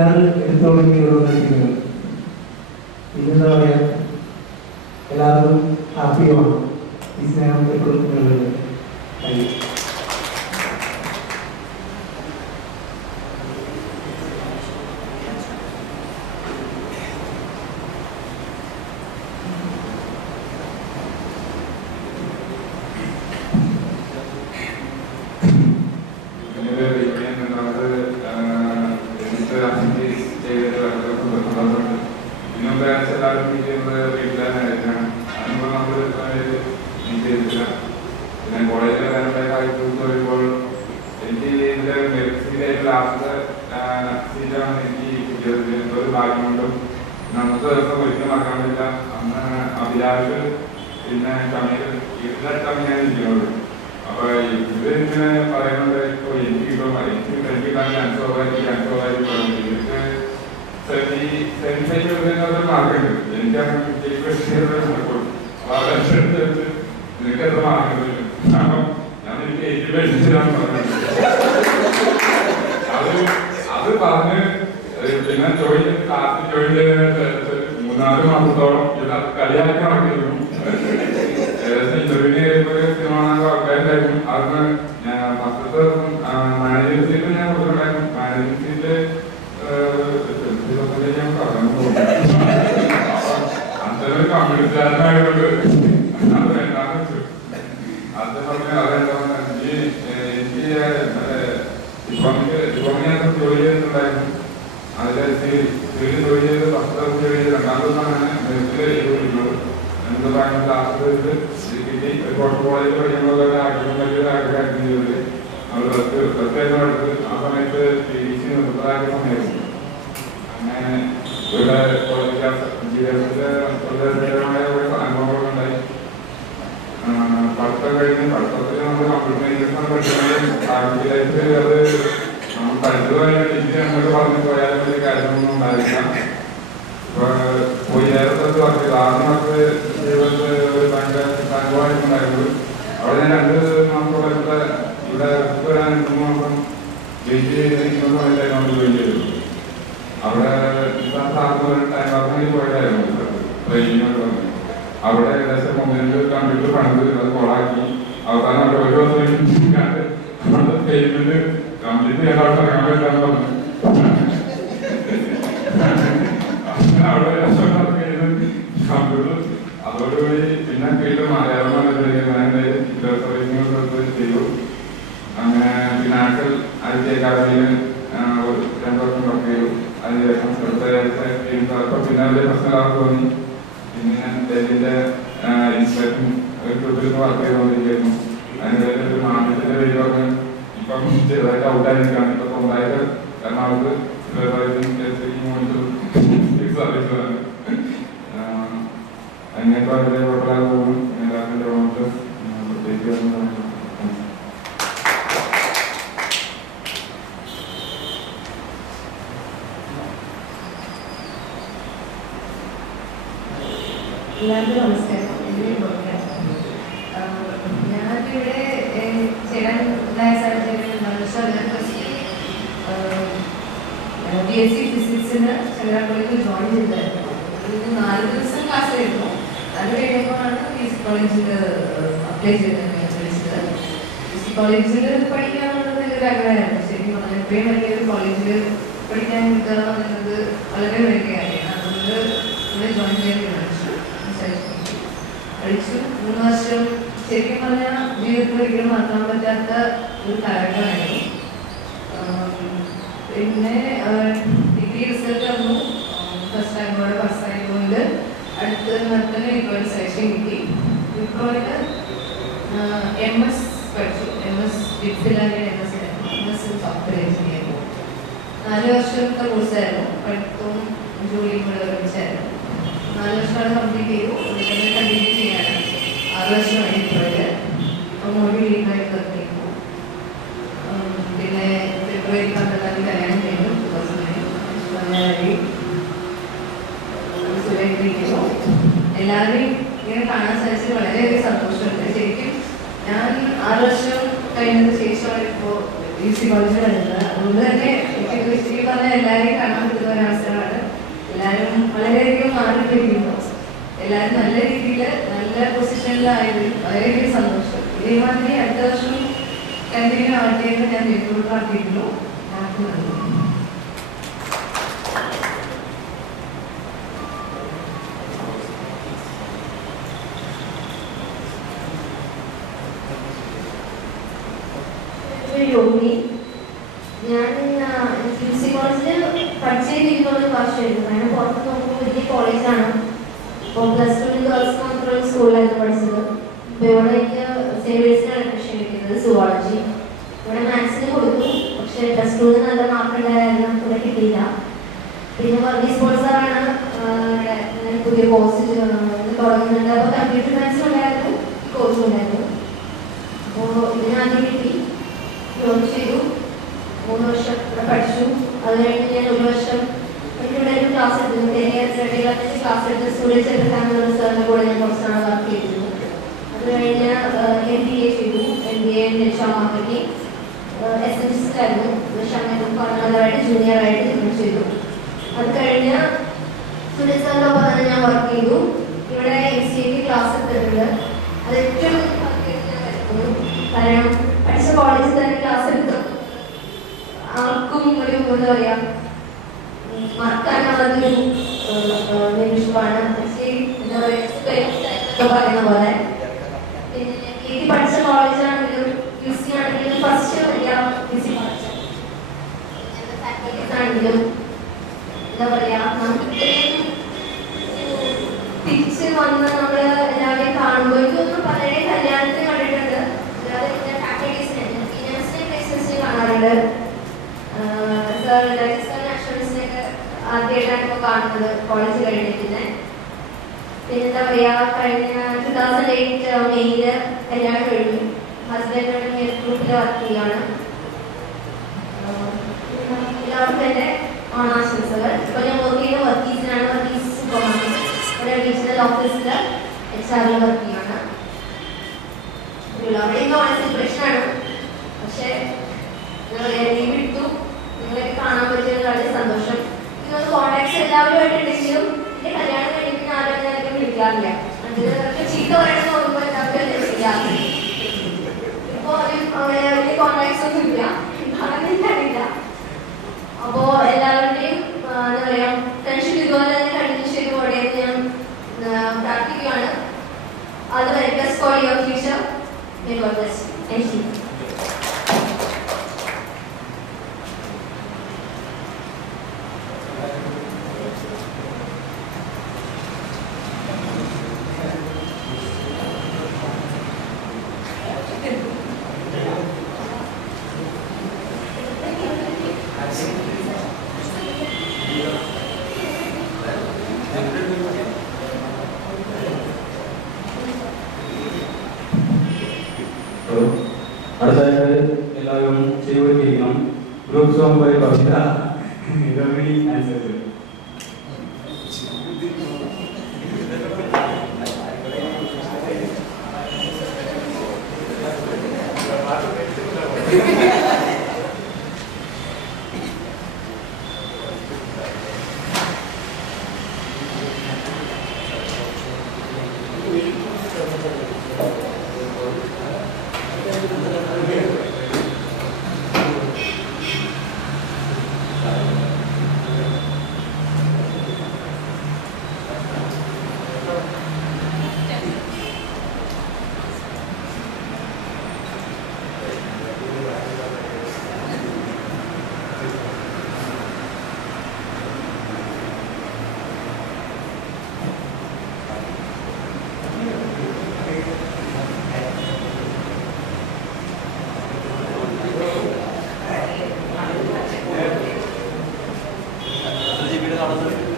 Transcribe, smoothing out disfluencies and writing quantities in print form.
എല്ലാവരും എടുത്തോളിക്കുന്നത് ഇതെന്താ പറയാ, എല്ലാവരും ഹാപ്പിയുമാണ്. ഈ സ്നേഹം എപ്പോഴും നിലനിൽക്കും. പിന്നെ കോളേജിൽ വരുമ്പോൾ എനിക്ക് ഇതിന്റെ മെറിറ്റ്സിലായിട്ട് ലാസ്റ്റ് സീറ്റാണ് എനിക്ക് കിട്ടിയത്. ഒരു ഭാഗ്യം കൊണ്ടും നമുക്ക് ദിവസം ഒരിക്കലും മറക്കാൻ പറ്റില്ല. അന്ന് അഭിലാഷ് പിന്നെ ഷമീർ ഇതിലായിട്ടാണ് ഞാൻ ഇരിക്കുന്നത്. അപ്പൊ ഇവരിങ്ങനെ പറയുന്നത് ഇപ്പോൾ എനിക്ക് കിട്ടുമ്പോൾ എനിക്ക് കിട്ടാൻ ചാൻസ് ഓവറായിട്ട് ഇവർക്ക് സെൻസൈറ്റ് മാർക്കുണ്ട്. എനിക്കങ്ങനെ മാർക്കുള്ളൂ. നിനക്ക് എത്ര മാർക്ക് കാരണം ഞാൻ എനിക്ക് 80% പറഞ്ഞത്. അത് പറഞ്ഞ് പിന്നെ ക്ലാസ് ജോയിൻ ചെയ്ത 3-4 മാസത്തോളം ഇത് കളിയാക്കി നടക്കിയിരുന്നു. ഏകദേശം ഇന്റർവ്യൂവിന് ഒരു സിനിമ ആൾക്കാരുണ്ടായിരുന്നു. അന്ന് ഞാൻ ഫസ്റ്റത്തെ ദിവസം മാനേജിംഗ് സീറ്റിൽ ഞാൻ കൊടുത്തിട്ടുണ്ടായിരുന്നു. മാനേജിംഗ് സീറ്റില് ഞാൻ പറഞ്ഞു അതൊരു കമ്മ്യൂണിസ്റ്റുകാരനായതുകൊണ്ട് അത് വേണ്ടാന്ന് വെച്ചു. അത് പറഞ്ഞ് അതെന്താ എനിക്ക് ഞാൻ ജോലി ചെയ്തിട്ടുണ്ടായിരുന്നു. അതിൽ ജോലി ചെയ്ത് 10 ദിവസം ജോലി ചെയ്ത് 2-ാം ദിവസമാണ് ജോലിക്കുന്നത്. 2 പ്രായം ലാസ്റ്റ് കിട്ടി. കോളേജിൽ പഠിക്കുമ്പോൾ ആഗ്രഹം ചെയ്തത് അവർ പ്രത്യേകം എടുത്ത് ആ സമയത്ത് PhD നിർത്തലാക്കിയ സമയത്ത് അങ്ങനെ ഇവിടെ ജീവിതത്തിന്റെ പ്രദേശമായ അനുഭവങ്ങളുണ്ടായി. പഠിത്തം കഴിഞ്ഞ് പഠിത്തത്തിൽ നമ്മൾ കമ്പ്യൂട്ടർ പഠിക്കുന്നത് ലൈഫിൽ അത് നമ്മൾ പഠിച്ചതായിട്ട് ഡിഗ്രി അങ്ങോട്ട് പറഞ്ഞു പോയാലും വലിയ കാര്യങ്ങളൊന്നും ഉണ്ടായില്ല. ഇപ്പൊ പോയിരത്ത് വർക്ക് ആദ്യമൊക്കെ ജീവിതത്തിൽ ഒരു ഭയങ്കര അനുഭവമായിട്ടുണ്ടായിരുന്നു. അവിടെ ഞാൻ 2 മാസത്തോടെ ഇവിടെ വരാൻ 2 മാസം വെയിറ്റ് ചെയ്തിരിക്കുന്ന സമയത്തായി നമ്മൾ ജോലി ചെയ്തു. അവിടെ ടൈം പോയിട്ടായിരുന്നു ട്രെയിനിങ് പറഞ്ഞു. അവിടെ ഏകദേശം 1 കമ്പ്യൂട്ടർ പണിത് അത് കൊളാക്കി അവസാനം അവിടെ ഒരു ദിവസം കണ്ട് നമ്മുടെ പേയ്മെന്റ് കംപ്ലീറ്റ് ചെയ്യാൻ പറ്റാന്ന് പറഞ്ഞു. അവിടെ കമ്പ്യൂട്ടർ അതോടുകൂടി പിന്നെ വീണ്ടും മലയാളം ചെയ്തു. അങ്ങനെ ഫിനാൻഷ്യൽ IT അക്കാദമിയിൽ 2 വർഷം വർക്ക് ചെയ്തു. അതിനുശേഷം പിന്നെ വലിയ പ്രശ്നമാണെന്ന് തോന്നി. പിന്നെ ഞാൻ ഡൽഹിന്റെ ഇൻസ്പെക്ഷൻ ഗ്രൂപ്പിൽ വർക്ക് ചെയ്തുകൊണ്ടിരിക്കുന്നു. അതിനുശേഷം ഒരു മാർക്കറ്റിന്റെ പേരൊക്കെ ഇപ്പം ചെറുതായിട്ട് ഔട്ടായിരിക്കുകയാണ്. ഇപ്പൊ സ്വന്തമായിട്ട് എറണാകുളത്ത് സർവീസുകളാണ്. അങ്ങനെയൊക്കെ വളരെ കുഴപ്പമില്ലാതെ പോകുന്നു. എല്ലാവരുടെ ഓണത്തും പ്രത്യേകിച്ച് എല്ലാവർക്കും നമസ്കാരം. ഞാനിവിടെ ചേരാൻ ഉണ്ടായ സാഹചര്യം എന്താണെന്ന് വെച്ചാൽ ഞാൻ BSc ഫിസിക്സിന് ചന്ദ്ര കോളേജിൽ ജോയിൻ ചെയ്തായിരുന്നു. 4 ദിവസം ക്ലാസ് ആയിരുന്നു. അത് കഴിഞ്ഞപ്പോഴാണ് BSc കോളേജിൽ അപ്ലൈ ചെയ്തത്. BSc കോളേജിൽ പഠിക്കാന്നുള്ളത് ഒരു ആഗ്രഹമായിരുന്നു. ശരിക്കും പറഞ്ഞാൽ ഇത്രയും വലിയൊരു കോളേജിൽ പഠിക്കാൻ കിട്ടുക എന്നുള്ളത് വളരെ വലിയ കാര്യമാണ്. അതുകൊണ്ട് ഇവിടെ ജോയിൻ ചെയ്യാൻ പഠിച്ചു. 3 വർഷം ശരിക്കും പറഞ്ഞാൽ ജീവിതത്തിൽ ഒരിക്കലും മറക്കാൻ പറ്റാത്ത ഒരു കാലഘട്ടമായിരുന്നു. പിന്നെ ഡിഗ്രി റിസൾട്ട് വന്നു. ഫസ്റ്റ് ടൈമോടെ പാസ്സായതുകൊണ്ട് അടുത്ത് തന്നെ ഇപ്പോൾ സെലക്ഷൻ കിട്ടി. ഇപ്പോൾ MS പഠിച്ചു. MS ഡിഗ്രിയിലാണ് MS software engineering. 4 വർഷത്തെ കോഴ്സായിരുന്നു. പഠിത്തവും ജോലിയും കൂടെ ഒരുമിച്ചായിരുന്നു. 4 വർഷം കംപ്ലീറ്റ് ചെയ്തു. കണ്ടിന്യൂ ചെയ്യാണ്. 6 വർഷമായി ഇപ്പോഴത്തെ മോഡി ലീഗായിട്ട് നിർത്തിയിരുന്നു. പിന്നെ ഫെബ്രുവരി 12 കല്യാണം ചെയ്തു. 2009 സുഖമായിട്ടിരിക്കുന്നു. എല്ലാവരെയും ഇങ്ങനെ കാണാൻ സാധിച്ചത് വളരെയധികം സന്തോഷമുണ്ട്. ശരിക്കും ഞാൻ 6 വർഷം കഴിഞ്ഞതിന് ശേഷമാണ് ഇപ്പോൾ BSc കോളേജിൽ വരുന്നത്. അതുകൊണ്ട് തന്നെ എനിക്ക് ശരിക്കും പറഞ്ഞാൽ എല്ലാവരെയും കാണാൻ എല്ലാവരും നല്ല രീതിയിൽ നല്ല പൊസിഷനിലായതിൽ വളരെയധികം സന്തോഷം. ഇതേമാതിരി അടുത്ത വർഷം കണ്ടിന്യൂ ആവട്ടെ എന്ന് ഞാൻ ദൈവത്തോട് പ്രാർത്ഥിക്കുന്നു. എല്ലാവർക്കും നന്ദി. യോഗി, ഞാൻ QC കോളേജിൽ പഠിച്ചിരിക്കുന്ന വർഷമായിരുന്നു. കാരണം പുറത്ത് നോക്കുമ്പോൾ വലിയ കോളേജാണ്. ഇപ്പോൾ +2 ഗേൾസ് മാത്രമുള്ള സ്കൂളിലായിരുന്നു പഠിച്ചത്. ഇപ്പോൾ ഇവിടെ എനിക്ക് സേവേഴ്സിനാണ് അഡ്മിഷൻ കിട്ടിയത്, സുവോളജി. ഇവിടെ മാത്സിന് കൊടുത്തു, പക്ഷേ +2 നല്ല മാർക്ക് ഉണ്ടായിരുന്നു, ഇവിടെ കിട്ടിയില്ല. പിന്നെ വർഗീസ് സ്പോൺസറാണ് ഇവിടെ പുതിയ കോഴ്സ് തുടങ്ങുന്നുണ്ട്. അപ്പോൾ കമ്പ്യൂട്ടർ സയൻസ് ഉണ്ടായിരുന്നു, കോഴ്സും ഉണ്ടായിരുന്നു. അപ്പോൾ ഇതിന് ആദ്യം കിട്ടി, ജോലി ചെയ്തു. 3 വർഷം ഇവിടെ പഠിച്ചു. അത് കഴിഞ്ഞ് ഞാൻ 1 വർഷം ഇവിടെ ഒരു ക്ലാസ് എടുത്തിരുന്നു. ക്ലാസ് എടുത്ത് സ്റ്റുഡൻസ് എടുക്കാനുള്ള സാറിൻ്റെ കൂടെ ഞാൻ കുറച്ചാണ് വർക്ക് ചെയ്തിരുന്നു. അത് കഴിഞ്ഞ് MBA ചെയ്തു. MBA ഡിജിറ്റൽ മാർക്കറ്റിംഗ് എസൻസിലായിരുന്നു. പറഞ്ഞതായിട്ട് ജൂനിയറായിട്ട് ജോലി ചെയ്തു. അത് കഴിഞ്ഞ് സ്റ്റുഡൻസ് സാറിനൊപ്പം തന്നെ ഞാൻ വർക്ക് ചെയ്തു. ഇവിടെ MCA ക്ലാസ് എടുത്തിട്ടുണ്ട്. അത് ഏറ്റവും കാരണം പഠിച്ച കോളേജിൽ തന്നെ ക്ലാസ് എടുത്തു ആർക്കും ഒരു എന്താ പറയുക മറക്കാനുള്ളതൊരു നിമിഷമാണ്. എന്താ പറയുക പറയുന്ന പോലെ പിന്നെ പഠിച്ച കോളേജാണെങ്കിലും QC ആണെങ്കിലും ഫസ്റ്റ് വരിക QC ഫാക്കൽറ്റീസ് ആണെങ്കിലും എന്താ പറയുക നമുക്ക് തിരിച്ച് വന്ന് നമ്മൾ എല്ലാവരെയും കാണുമ്പോൾ എനിക്കൊന്നും പലരെയും കല്യാണത്തിന് കണ്ടിട്ടുണ്ട്. അല്ലാതെ ഫാക്കൽറ്റീസിനെ കാണാറുണ്ട്. നാഷണലിസ്റ്റിനൊക്കെ ആദ്യമായിട്ടാണ് ഇപ്പോൾ കാണുന്നത് കോളേജ് കഴിഞ്ഞിട്ട്. പിന്നെന്താ പറയുക, കഴിഞ്ഞ 2008 മെയ്യില് കല്യാണം കഴിഞ്ഞു. ഹസ്ബൻഡോട് ഗ്രൂപ്പിൽ വർക്ക് ചെയ്യാണ്. എല്ലാവർക്കും എൻ്റെ ഓണാശംസകൾ. ഇപ്പോൾ ഞാൻ വർക്ക് ചെയ്യുന്ന വർക്കീസിനാണ്. വർക്കീസ് ഇവിടെ റീജിയണൽ ഓഫീസിൽ HR വർക്ക് ചെയ്യാണ്. അവിടെയും വളരെ സെലിബ്രേഷനാണ്. പക്ഷേ ലീവ് എടുത്തു. നിങ്ങളെ കാണാൻ പറ്റിയത് വളരെ സന്തോഷം. നിങ്ങൾക്ക് കോൺടാക്ട്സ് എല്ലാവരുമായിട്ടുണ്ടെങ്കിലും എൻ്റെ കല്യാണം കഴിഞ്ഞിട്ട് ഞാൻ ആരും വിളിക്കാറില്ല. അതിനൊക്കെ ചീത്ത പറയണമെന്ന് നോക്കുമ്പോൾ എല്ലാവരും ചെയ്യാറില്ല. ഇപ്പോൾ അങ്ങനെ വലിയ കോൺടാക്ട്സ് ഒന്നും ഇല്ല, അറിയില്ല. അപ്പോൾ എല്ലാവരുടെയും എന്താ പറയുക ഫ്രണ്ട്ഷിപ്പ് ഇതുപോലെ തന്നെ കണ്ടിന്യൂ ചെയ്ത് പോകണമെന്ന് ഞാൻ പ്രാർത്ഥിക്കുകയാണ്. അത് very best for your future. Thank you. അടുത്തതായിട്ട് എല്ലാവരും ചെയ്തുകൊണ്ടിരിക്കണം. Group song by Kavitha answer. കാണുന്നത്